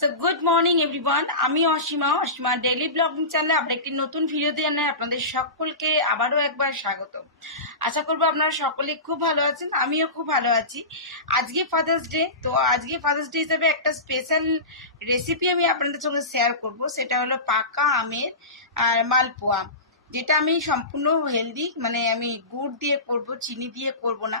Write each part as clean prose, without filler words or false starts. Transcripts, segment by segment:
So good morning everyone, আমি Asima daily blogging চ্যানেলে আবার একটি নতুন ভিডিওতে জানাই আপনাদের সকলকে আবারও একবার স্বাগত। আশা করবো আপনারা সকলে খুব ভালো আছেন, আমিও খুব ভালো আছি। আজকে ফাদার্স ডে, তো আজকে ফাদার্স ডে হিসেবে একটা স্পেশাল রেসিপি আমি আপনাদের সঙ্গে শেয়ার করব। সেটা হলো পাকা আমের আর মালপোয়া, যেটা আমি সম্পূর্ণ হেলদি, মানে আমি গুড় দিয়ে করব, চিনি দিয়ে করব না।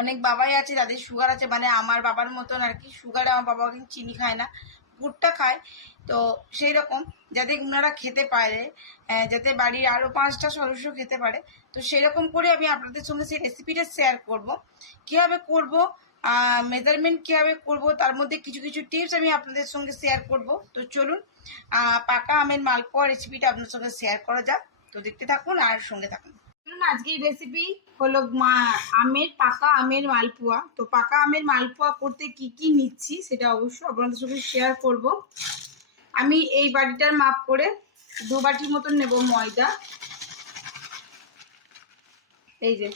অনেক বাবাই আছে যাদের সুগার আছে, মানে আমার বাবার মতন আর কি সুগার, আমার বাবা কিন্তু চিনি খায় না, গুড়টা খায়। তো সেই রকম যাতে ওনারা খেতে পারে, যাতে বাড়ির আরও 5টা সদস্য খেতে পারে, তো সেই রকম করে আমি আপনাদের সঙ্গে সেই রেসিপিটা শেয়ার করব। কীভাবে করব, মেজারমেন্ট কীভাবে করব, তার মধ্যে কিছু কিছু টিপস আমি আপনাদের সঙ্গে শেয়ার করব। তো চলুন পাকা আমের মালপোয়া রেসিপিটা আপনার সঙ্গে শেয়ার করা যাক। তো দেখতে থাকুন আর সঙ্গে থাকুন। আজকের রেসিপি হলো পাকা আমের মালপোয়া। তো পাকা আমের মালপোয়া করতে কি কি নিচ্ছি সেটা অবশ্যই আপনাদের সঙ্গে শেয়ার করব। আমি এই বাটিটার মাপ করে 2 বাটি মতন নেব ময়দা। এই যে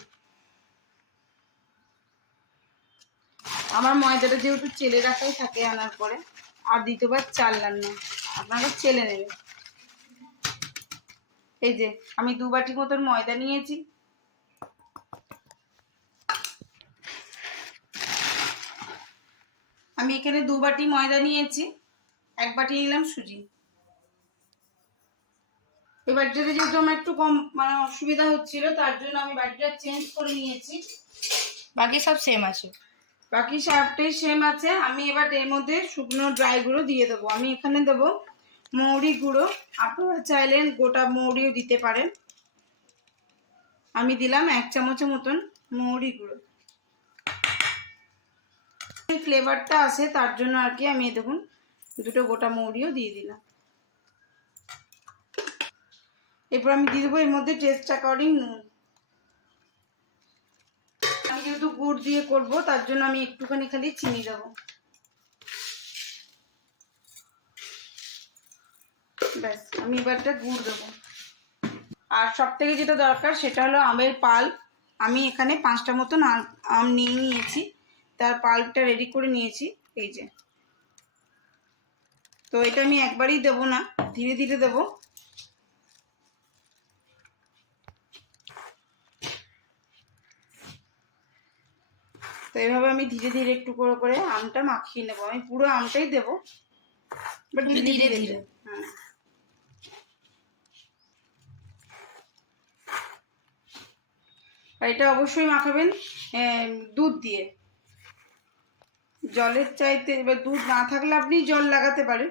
আমার ময়দাটা যেহেতু চেলে রাখাই থাকে আনার পরে, আর দ্বিতীয়বার চাললাম না, আপনারা চেলে নেবেন। এই যে আমি 2 বাটি মতন ময়দা নিয়েছি। আমি এখানে 2 বাটি ময়দা নিয়েছি, 1 বাটি নিলাম সুজি। এই বাটিটাতে যেহেতু আমার একটু কম মানে অসুবিধা হচ্ছিল, তার জন্য আমি বাটিটা চেঞ্জ করে নিয়েছি। বাকি সব সেম আছে, বাকি সবটাই সেম আছে। আমি এবার এর মধ্যে শুকনো ড্রাই গুঁড়ো দিয়ে দেবো। আমি এখানে দেবো মৌরি গুঁড়ো, আপনারা চাইলে গোটা মৌরিও দিতে পারেন। আমি দিলাম 1 চামচের মতন মৌরি গুঁড়ো। এই ফ্লেভারটা আসে তার জন্য আর কি আমি দেখুন 2টো গোটা মৌরিও দিয়ে দিলাম। এরপর আমি দিয়ে দেবো এর মধ্যে টেস্ট অ্যাকর্ডিং নুন। আমি যেহেতু গুড় দিয়ে করব তার জন্য আমি একটুখানি খালি চিনি দেবো, ব্যাস। আমি এবারটা গুড় দেবো। আর সব থেকে যেটা দরকার সেটা হলো আমের পাল্প। আমি এখানে 5টা মতন আম নিয়ে নিয়েছি, তার পাল্পটা রেডি করে নিয়েছি। এই যে, তো এটা আমি একবারই দেবো না, ধীরে ধীরে দেবো। তো এইভাবে আমি ধীরে ধীরে একটু করে করে আমটা মাখিয়ে নেবো। আমি পুরো আমটাই দেবো, বাট ধীরে ধীরে। হ্যাঁ, আর এটা অবশ্যই মাখাবেন দুধ দিয়ে। জলের চাইতে, এবার দুধ না থাকলে আপনি জল লাগাতে পারেন,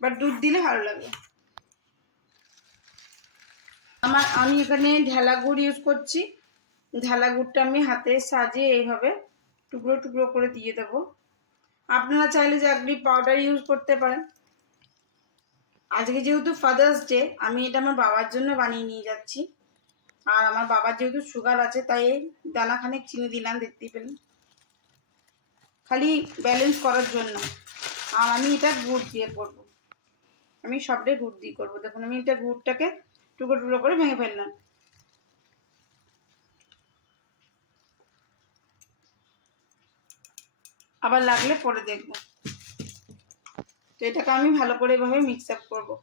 বাট দুধ দিলে ভালো লাগবে। আমি এখানে ঢেলা গুড় ইউজ করছি। ঢেলা গুড়টা আমি হাতে সাজিয়ে এইভাবে টুকরো টুকরো করে দিয়ে দেবো। আপনারা চাইলে জাগরি পাউডার ইউজ করতে পারেন। আজকে যেহেতু ফাদার্স ডে, আমি এটা আমার বাবার জন্য বানিয়ে নিয়ে যাচ্ছি। আর আমার বাবার যেহেতু সুগার আছে, তাই দানাখানেক চিনি দিলাম, দেখতেই পেলেন, খালি ব্যালেন্স করার জন্য। আর আমি এটা গুড় দিয়ে করবো, আমি সবটাই গুড় দিয়ে করবো। দেখুন আমি এটা গুড়টাকে টুকরো টুকরো করে ভেঙে ফেললাম। আবার লাগলে পরে দেখবো। তো এটাকে আমি ভালো করে এভাবে মিক্স আপ করবো।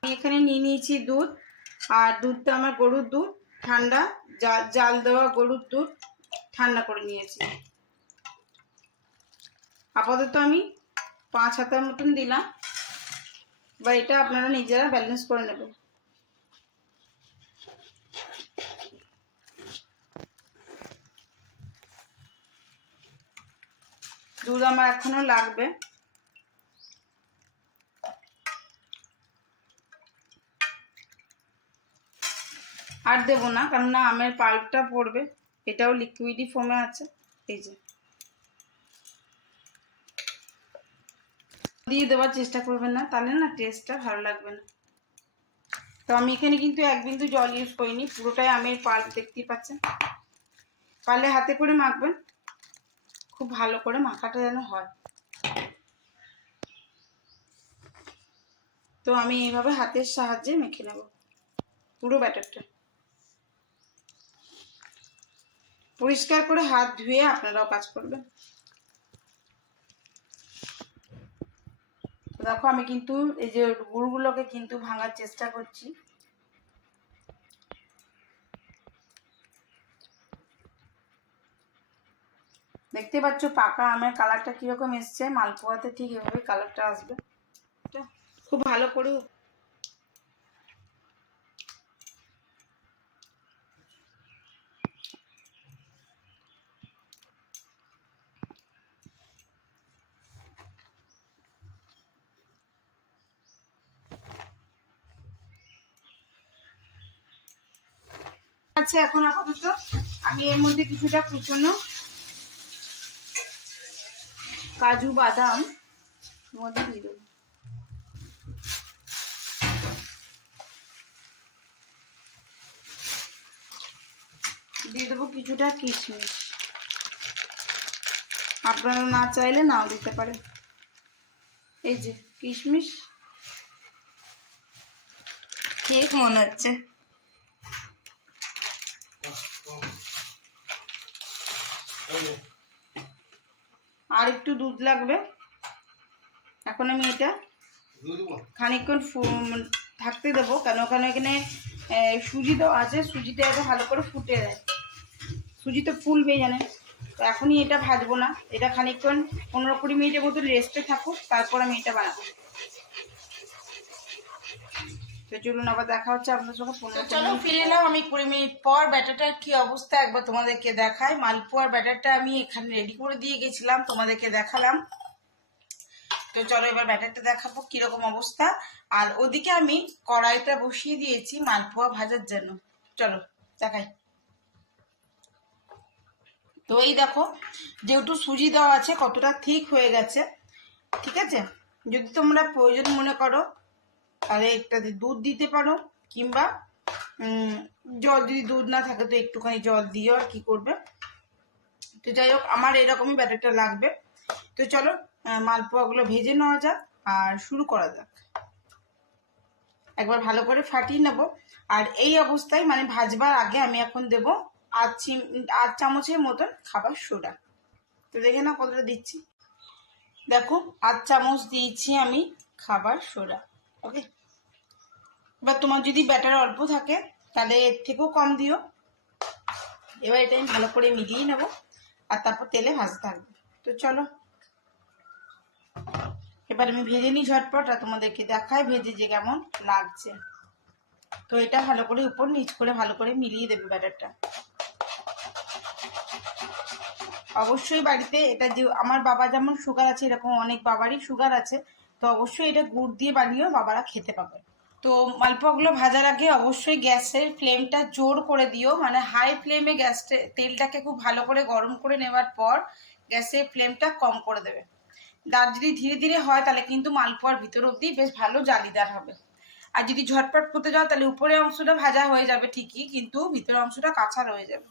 আমি এখানে নিয়ে নিয়েছি দুধ, আর দুধটা আমার গরুর দুধ, ঠান্ডা, জাল দেওয়া গরুর দুধ, ঠান্ডা করে নিয়েছি। আপাতত আমি 5 হাতার মতন দিলাম, বা এটা আপনারা নিজেরা ব্যালেন্স করে নেবেন। দুধ আমার এখনো লাগবে। আর দেবো না, কেননা আমের পাল্পটা পড়বে, এটাও লিকুইডই ফর্মে আছে। এই যে, দিয়ে দেওয়ার চেষ্টা করবেন না, তাহলে না টেস্টটা ভালো লাগবে না। তো আমি এখানে কিন্তু 1 বিন্দু জল ইউজ করিনি, পুরোটাই আমের পাল্প, দেখতেই পাচ্ছেন। পারলে হাতে করে মাখবেন, খুব ভালো করে মাখাটা যেন হয়। তো আমি এইভাবে হাতের সাহায্যে মেখে নেব পুরো ব্যাটারটা। পরিষ্কার করে হাত ধুয়ে আপনারাও কাজ করবেন। দেখো আমি কিন্তু এই যে গুড়গুলোকে কিন্তু ভাঙার চেষ্টা করছি। দেখতে পাচ্ছ পাকা আমের কালারটা কিরকম এসছে, মালপোয়াতে ঠিক এভাবে কালারটা আসবে। খুব ভালো করে আছে। এখন আপাতত আমি এর মধ্যে কিছুটা কুচনো কাজু বাদাম মধ্যে দিয়ে দেবো। দিয়ে দেবো কিছুটা কিশমিশ, আপনারা না চাইলে নাও দিতে পারে। এই যে কিশমিশ, ঠিক মনে হচ্ছে। আর একটু দুধ লাগবে। এখন আমি এটা খানিকক্ষণ থাকতে দেবো, কেন ওখানে এখানে সুজি দেওয়া আছে, সুজিটা এটা ভালো করে ফুটে দেয়, সুজি তো ফুলবে জানেন। তো এখনই এটা ভাজবো না, এটা খানিকক্ষণ 15-20 মিনিটের মতো রেস্টে থাকুক, তারপর আমি এটা বানাবো। তো চলুন আবার দেখা হচ্ছে আপনার সঙ্গে 15। চলো ফিরে এলাম আমি 20 মিনিট পর। ব্যাটারটার কি অবস্থা একবার তোমাদেরকে দেখাই। মালপোয়ার ব্যাটারটা আমি এখানে রেডি করে দিয়ে গেছিলাম, তোমাদেরকে দেখালাম। তো চলো এবার ব্যাটারটা দেখাবো কিরকম অবস্থা। আর ওদিকে আমি কড়াইটা বসিয়ে দিয়েছি মালপোয়া ভাজার জন্য, চলো দেখাই। তো এই দেখো, যেহেতু সুজি দেওয়া আছে কতটা ঠিক হয়ে গেছে, ঠিক আছে। যদি তোমরা প্রয়োজন মনে করো তাহলে একটাতে দুধ দিতে পারো, কিংবা জল, যদি দুধ না থাকে তো একটুখানি জল দিও আর কি করবে। তো যাই হোক, আমার এরকমই ব্যাটারটা লাগবে। তো চলো মালপোয়াগুলো ভেজে নেওয়া যাক আর শুরু করা যাক। একবার ভালো করে ফাটিয়ে নেব। আর এই অবস্থায় মানে ভাজবার আগে আমি এখন দেব 8 চামচের মতন খাবার সোডা। তো দেখে না কতটা দিচ্ছি, দেখো 8 চামচ দিয়েছি আমি খাবার সোডা। ওকে, এবার তোমার যদি ব্যাটার অল্প থাকে তাহলে এর থেকেও কম দিও। এবার এটা আমি ভালো করে মিলিয়ে নেব আর তারপর তেলে ভাজতে থাকবো। তো চলো এবার আমি ভেজে নিই ঝটপট, আর তোমাদেরকে দেখাই ভেজে যে কেমন লাগছে। তো এটা ভালো করে উপর নিচ করে ভালো করে মিলিয়ে দেবে ব্যাটারটা। অবশ্যই বাড়িতে এটা, যে আমার বাবা যেমন সুগার আছে, এরকম অনেক বাবারই সুগার আছে, তো অবশ্যই এটা গুড় দিয়ে বানিয়েও বাবারা খেতে পাবে। তো মালপোয়াগুলো ভাজার আগে অবশ্যই গ্যাসের ফ্লেমটা জোর করে দিও, মানে হাই ফ্লেমে গ্যাসটা তেলটাকে খুব ভালো করে গরম করে নেওয়ার পর গ্যাসের ফ্লেমটা কম করে দেবে। আর যদি ধীরে ধীরে হয় তাহলে কিন্তু মালপোয়ার ভিতর অবধি বেশ ভালো জালিদার হবে। আর যদি ঝটপট করতে যাও তাহলে উপরের অংশটা ভাজা হয়ে যাবে ঠিকই, কিন্তু ভিতরের অংশটা কাঁচা রয়ে যাবে।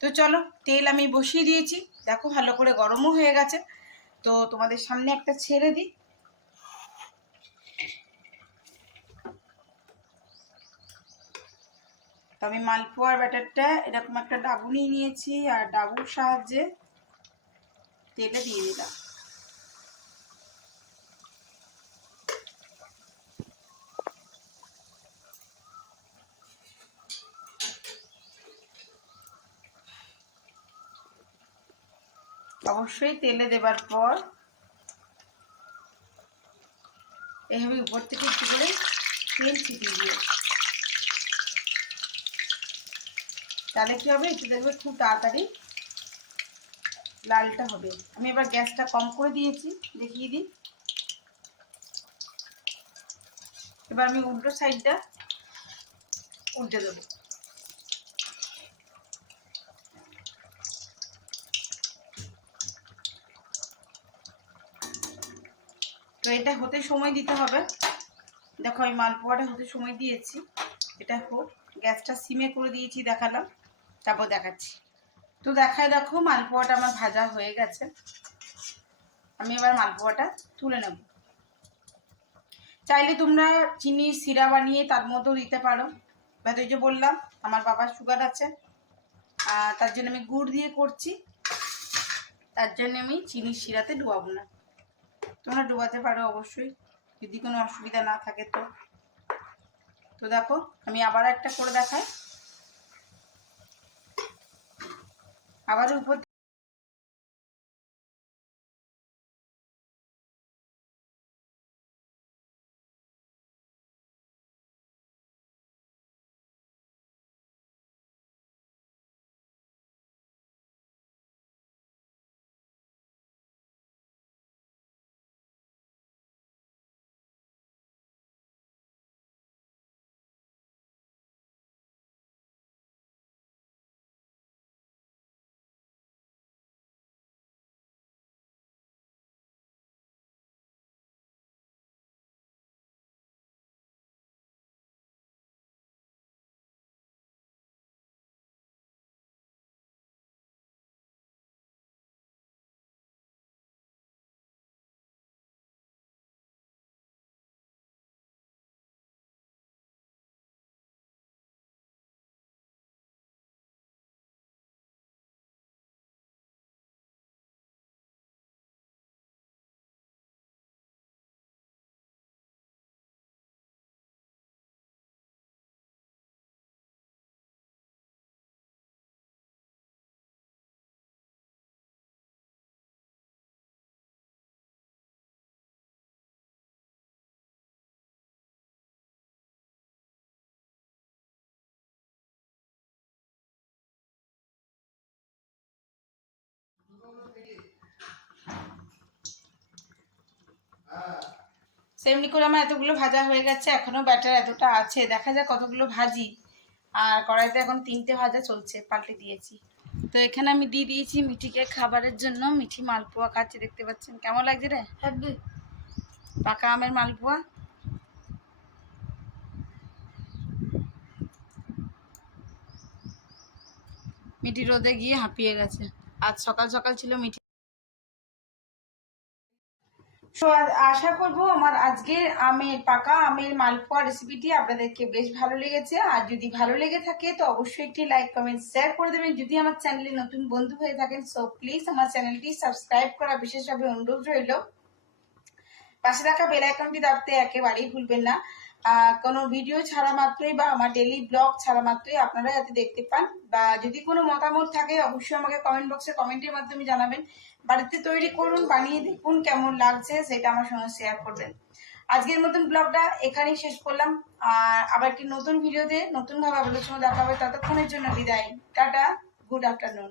তো চলো তেল আমি বসিয়ে দিয়েছি, দেখো ভালো করে গরমও হয়ে গেছে। তো তোমাদের সামনে একটা ছেড়ে দিই। তো আমি মালপোয়ার ব্যাটারটা এরকম একটা ডাবু নিয়ে নিয়েছি, আর ডাবুর সাহায্যে তেলে দিয়ে দিলাম। অবশ্যই তেলে দেবার পর এইভাবে উপর থেকে একটু করে তেল ছিটিয়ে দিও, তাহলে কি হবে, একটু দেখবে খুব তাড়াতাড়ি লালটা হবে। আমি এবার গ্যাসটা কম করে দিয়েছি, দেখিয়ে দিই। এবার আমি উল্টো সাইডটা উল্টে দেবো। তো এটা হতে সময় দিতে হবে। দেখো আমি মালপোয়াটা হতে সময় দিয়েছি, এটা হোক। গ্যাসটা সিমে করে দিয়েছি, দেখালাম, তারপর দেখাচ্ছি। তো দেখায় দেখো মালপোয়াটা আমার ভাজা হয়ে গেছে। আমি এবার মালপোয়াটা তুলে নেব। চাইলে তোমরা চিনির সিরা বানিয়ে তার মধ্যেও দিতে পারো, বা ওই যে বললাম আমার বাবার সুগার আছে, তার জন্য আমি গুড় দিয়ে করছি, তার জন্য আমি চিনির শিরাতে ডুবাবো না। তোমরা ডুবাতে পারো অবশ্যই, যদি কোনো অসুবিধা না থাকে। তো দেখো আমি আবার একটা করে দেখাই। আবার উপর সেমনি করে আমার এতগুলো ভাজা হয়ে গেছে, এখনো ব্যাটার এতটা আছে, দেখা যাক কতগুলো ভাজি। আর কড়াইতে এখন 3টে ভাজা চলছে, পাল্টে দিয়েছি। তো এখানে আমি দিয়ে দিয়েছি মিঠিকে খাবারের জন্য। মিঠি মালপোয়া খাচ্ছে, দেখতে পাচ্ছেন। কেমন লাগছে রে? পাকা আমের মালপোয়া। মিঠি রোদে গিয়ে হাঁপিয়ে গেছে, আজ সকাল সকাল ছিল মিঠি। তো আশা করবো আমার আজকের পাকা আমের মালপোয়া রেসিপিটি আপনাদেরকে বেশ ভালো লেগেছে। আর যদি ভালো লেগে থাকে তো অবশ্যই একটি লাইক কমেন্ট শেয়ার করে দেবেন। যদি আমার চ্যানেলে নতুন বন্ধু হয়ে থাকেন সো প্লিজ আমার চ্যানেলটি সাবস্ক্রাইব করা বিশেষভাবে অনুরোধ রইল। পাশে থাকা বেল আইকনটি দাবতে একেবারেই ভুলবেন না। কোনো ভিডিও ছাড়া মাত্রই বা আমার ডেইলি ব্লগ ছাড়া মাত্রই আপনারা যাতে দেখতে পান। বা যদি কোনো মতামত থাকে অবশ্যই আমাকে কমেন্ট বক্সে কমেন্টের মাধ্যমে জানাবেন। বাড়িতে তৈরি করুন, বানিয়ে দেখুন কেমন লাগছে সেটা আমার সঙ্গে শেয়ার করবেন। আজকের মতন ব্লগটা এখানেই শেষ করলাম। আর আবার একটি নতুন ভিডিওতে নতুন ভাবে আপনাদের সঙ্গে দেখা হবে। ততক্ষণের জন্য বিদায়, টাটা, গুড আফটারনুন।